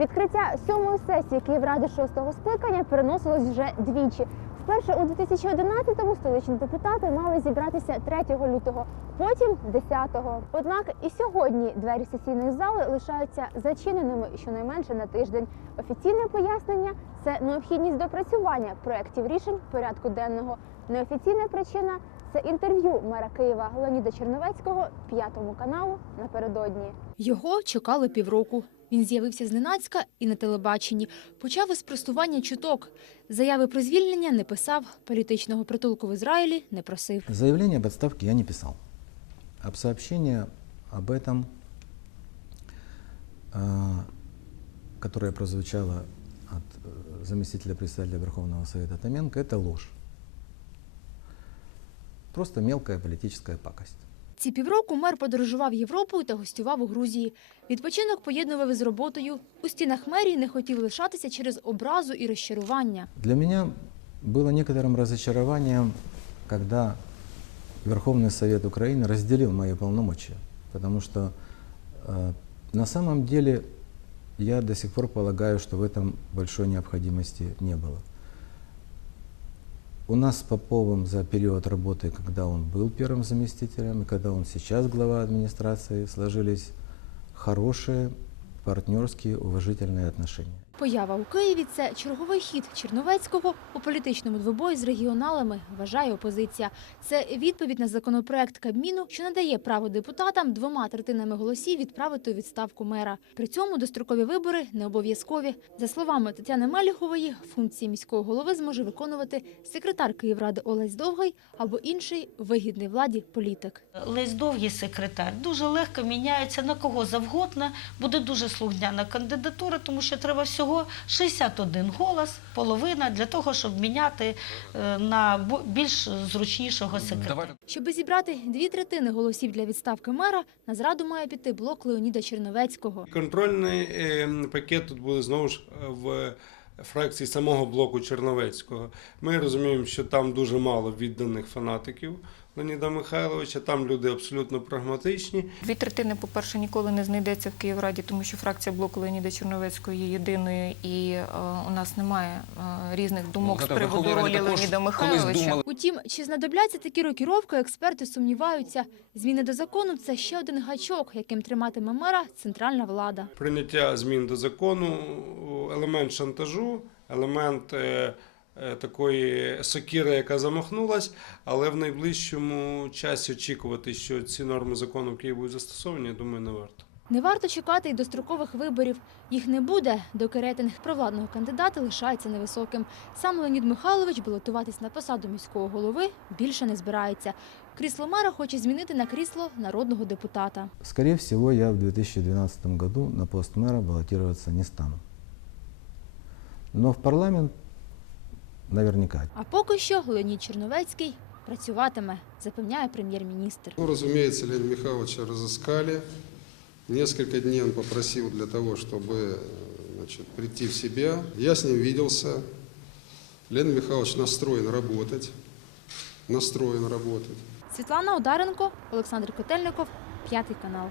Відкриття сьомої сесії Київради шостого скликання переносилось вже двічі. Вперше у 2011-му столичні депутати мали зібратися 3 лютого, потім 10-го. Однак і сьогодні двері сесійної зали лишаються зачиненими щонайменше на тиждень. Офіційне пояснення це необхідність допрацювання проєктів рішень порядку денного. Неофіційна причина це інтерв'ю мера Києва Леоніда Черновецького п'ятому каналу напередодні. Його чекали півроку. Він з'явився зненацька і на телебаченні. Почав із простування чуток. Заяви про звільнення не писав, політичного притулку в Ізраїлі не просив. Заявление об отставке я не писал. Об сообщение об этом, а, которое прозвучало от э, заместителя председателя Верховного Совета Томенко, это ложь. Просто мелкая политическая пакость. Ці півроку мер подорожував Європою та гостював у Грузії. Відпочинок поєднував із роботою. У стінах мерії не хотів лишатися через образу і розчарування. Для меня было некоторым разочарованием, когда Верховный Совет Украины разделил мои полномочия, потому что э, на самом деле я до сих пор полагаю, что в этом большой необходимости не было. У нас с Поповым за период работы, когда он был первым заместителем и когда он сейчас глава администрации, сложились хорошие, партнерские, уважительные отношения. Поява у Києві – це черговий хід Черновецького у політичному двобої з регіоналами, вважає опозиція. Це відповідь на законопроект Кабміну, що надає право депутатам двома третинами голосів відправити у відставку мера. При цьому дострокові вибори не обов'язкові. За словами Тетяни Меліхової, функції міського голови зможе виконувати секретар Київради Олесь Довгий або інший вигідний владі політик. Лесь довгий секретар дуже легко міняється на кого завгодно. Буде дуже слухняна кандидатура, тому що треба всього 61 голос, половина для того, щоб міняти е, на більш зручнішого секретаря. Щоби зібрати дві третини голосів для відставки мера, на зраду має піти блок Леоніда Черновецького. Контрольний е, пакет тут буде знову ж е, в фракції самого блоку Черновецького. Ми розуміємо, що там дуже мало відданих фанатиків Леоніда Михайловича, там люди абсолютно прагматичні. Дві третини, по-перше, ніколи не знайдеться в Київраді, тому що фракція блоку Леоніда Черновецького є єдиною, і е, у нас немає е, різних думок Ну, з приводу ролі Леоніда Михайловича. Утім, чи знадобляться такі рокіровки, експерти сумніваються. Зміни до закону це ще один гачок, яким триматиме мера центральна влада. Прийняття змін до закону, елемент шантажу, елемент е, такої сокири, яка замахнулась, але в найближчому часі очікувати, що ці норми закону в Києві будуть застосовані, я думаю, не варто. Не варто чекати й дострокових виборів. Їх не буде, доки рейтинг провладного кандидата лишається невисоким. Сам Леонід Михайлович балотуватись на посаду міського голови більше не збирається. Крісло мера хоче змінити на крісло народного депутата. Скорее всего, я в 2012 году на пост мэра баллотироваться не стану. Но в парламент наверняка. А поки що Леонід Черновецький працюватиме, запевняє прем'єр-міністр. Ну, разумеется, Леонида Михайловича разыскали. Несколько дней он попросил для того, чтобы э, значит, прийти в себя. Я с ним виделся. Леонид Михайлович настроен работать. Настроен работать. Світлана Одаренко, Олександр Котельников, п'ятий канал.